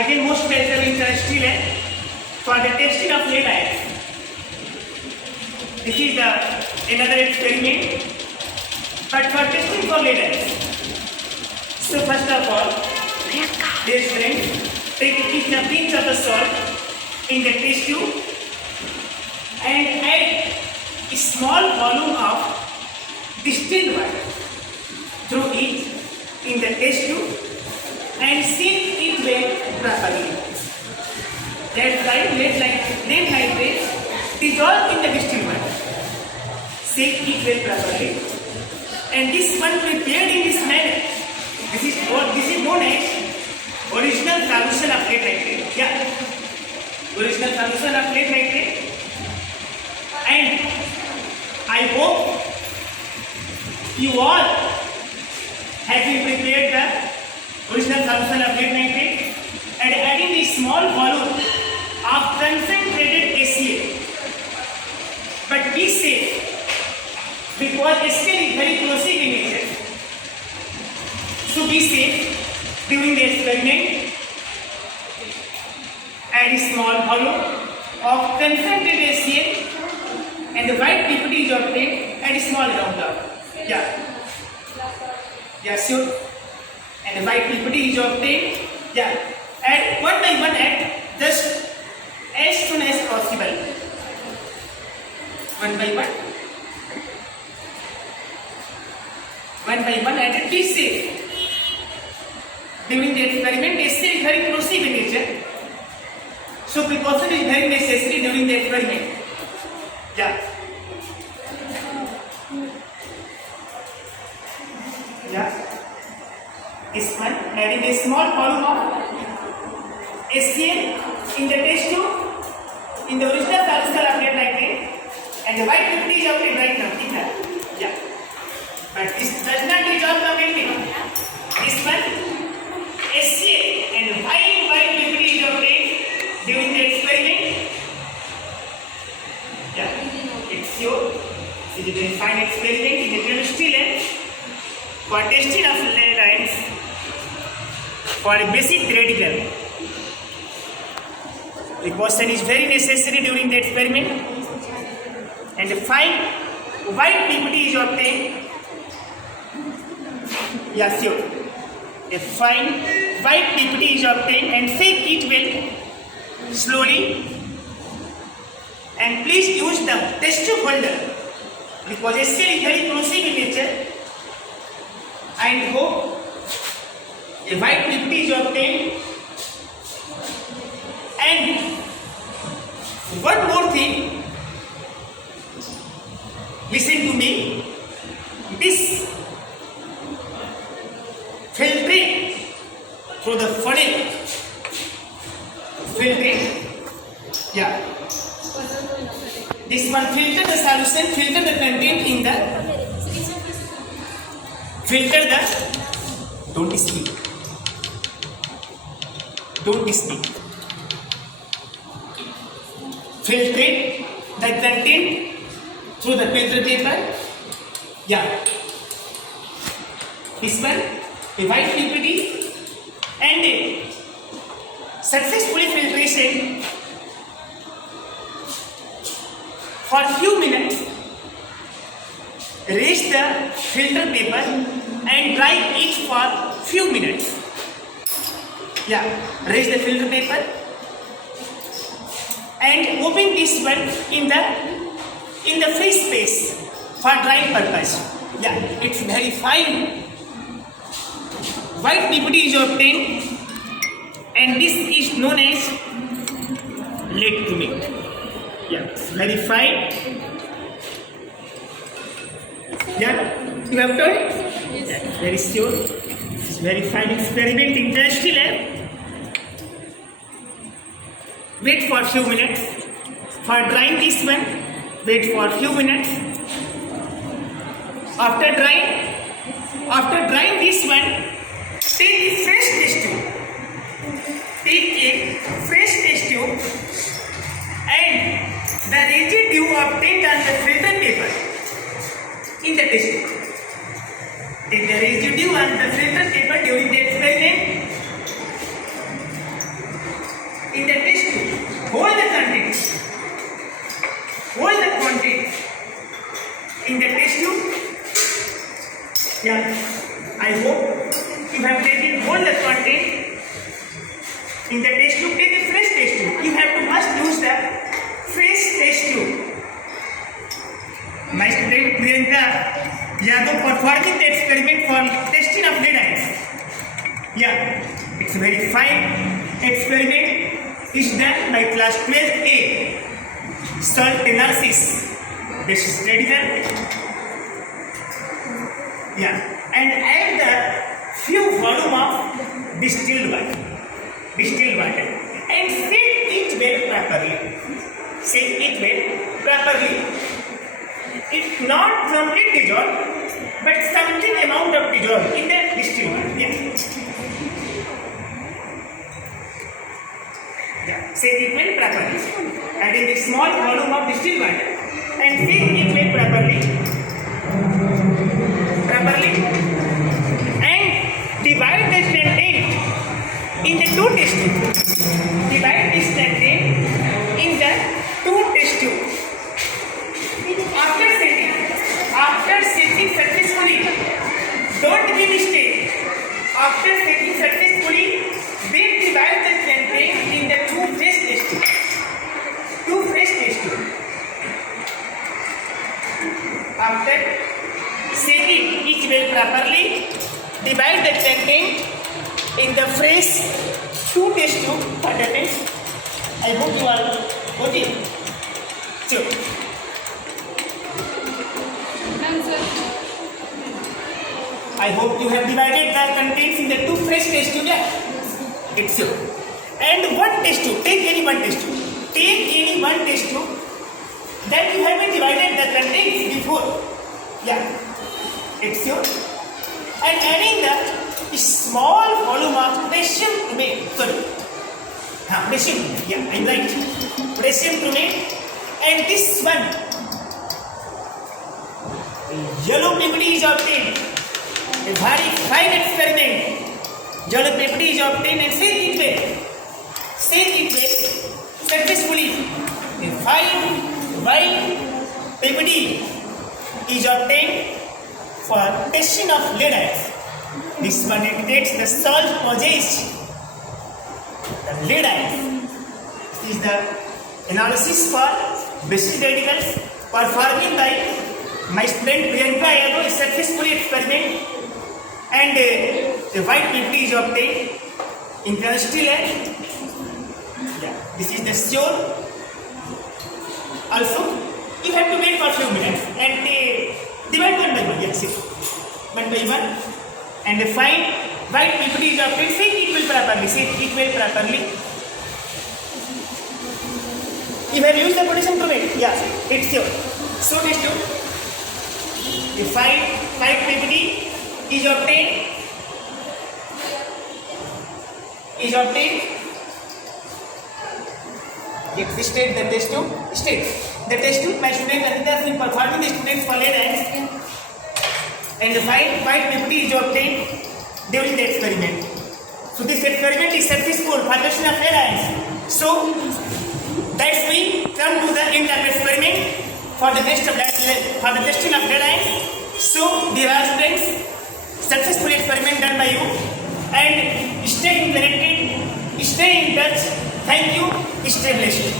again most welcome in chemistry lab for the testing of lead ions. This is another experiment, but for testing for lead ions. So first of all, dear friends, take a pinch of the salt in the test tube and add a small volume of distilled water through it in the test tube and seal it well properly. That's right, lead nitrate dissolve in the distilled water. Seal it well properly. And this one prepared in this manner. This is known as original solution of lead nitrate. Yeah, original solution of lead nitrate. And I hope you all have been prepared the original solution of lead nitrate and adding a small volume of concentrated HCl. But be safe, because HCl is very corrosive in nature. So be safe during the experiment. Add a small volume of concentrated HCl and the white PPT is obtained and a small amount of sure. And the white PPT is obtained. Add one by one, add just as soon as possible. One by one, and be safe. During the experiment, HCl is very corrosive in nature, so precaution is very necessary during the experiment. This one, adding a small volume of HCl in the test tube in the original solution of lead nitrate, and the white PPT is obtained right now. But this does not dissolve completely. This one, HCl and white PPT is obtained during the experiment. It's sure. This is a very fine experiment in the chemistry lab for testing of lead ions for a basic radical. Precaution is very necessary during the experiment, and a fine white PPT is obtained. Sure. A fine white PPT is obtained and shake it well slowly. And please use the test tube holder because HCl is very corrosive in nature. And hope a white PPT is obtained. And one more thing, listen to me. This filtrate through the funnel, this one filter the solution, filter the content in the, don't speak, filtrate the content through the filter paper. This one, a white PPT, and successfully filtration for few minutes. Raise the filter paper and dry it for few minutes. Raise the filter paper and open this one in the free space for drying purpose. It's very fine. White PPT is obtained, and this is known as lead chromate. Very fine. You have done it? Yes. Very sure. This is very fine experiment in chemistry lab. Wait for few minutes. For drying this one, wait for few minutes. After drying this one, take a fresh test tube. And the residue obtained on the filter paper in the test tube. Take the residue on the filter paper during the experiment in the test tube, hold the content in the test tube. Yeah, I hope you have taken hold the content in the test tube. Take a fresh test tube. You have to must use the fresh test tube. My student Priyanka Yadav performing the experiment for testing of lead ions. Yeah, it's a very fine experiment. Is done by class 12A. Salt analysis. This is ready. Yeah, and add the few volume of distilled water, and set it well properly. It's not complete dissolve, but something amount of dissolve in the distilled water. Yeah. Set it well properly. Add in the small volume of distilled water and set it well properly. And divide the content in the two test tubes. Divide this content in the two test tubes. After setting successfully, don't be mistake. After setting successfully, then divide the content in the two fresh test tubes. After setting each well properly, divide the content in the fresh two test tube. I hope you are okay. So, I hope you have divided the contents in the two fresh test tube. Yeah? It's so. And one test tube. Take any one test tube. That you haven't divided the contents before. Yeah. It's so. And adding the small volume of potassium chromate. Potassium. Yeah, I'm right. Potassium chromate. And this one, yellow PPT is obtained. A very fine experiment. Yellow PPT is obtained and set it well successfully. A fine white PPT is obtained for testing of lead ions. This one indicates the salt possessed the lead ions. This is the analysis for basic radicals performed by my student Priyanka Yadav. A successfully experiment, and a white PPT is obtained in chemistry lab. Yeah, this is the sure. Also, you have to wait for a few minutes and divide one by one. Yes, one by one, and the fine white PPT is obtained. Set it well properly. You have used the potassium chromate. Yeah, it's sure. So this too. The fine white PPT is obtained. State the test tube. The test tube. My student Anita has been performing the students for lead ions, and the fine white PPT is obtained during the experiment. So this experiment is successful for testing of lead ions. So that's we come to the end of the experiment for the testing of lead ions. So dear students, successful experiment done by you, and stay connected, stay in touch. Thank you. Stay blessed.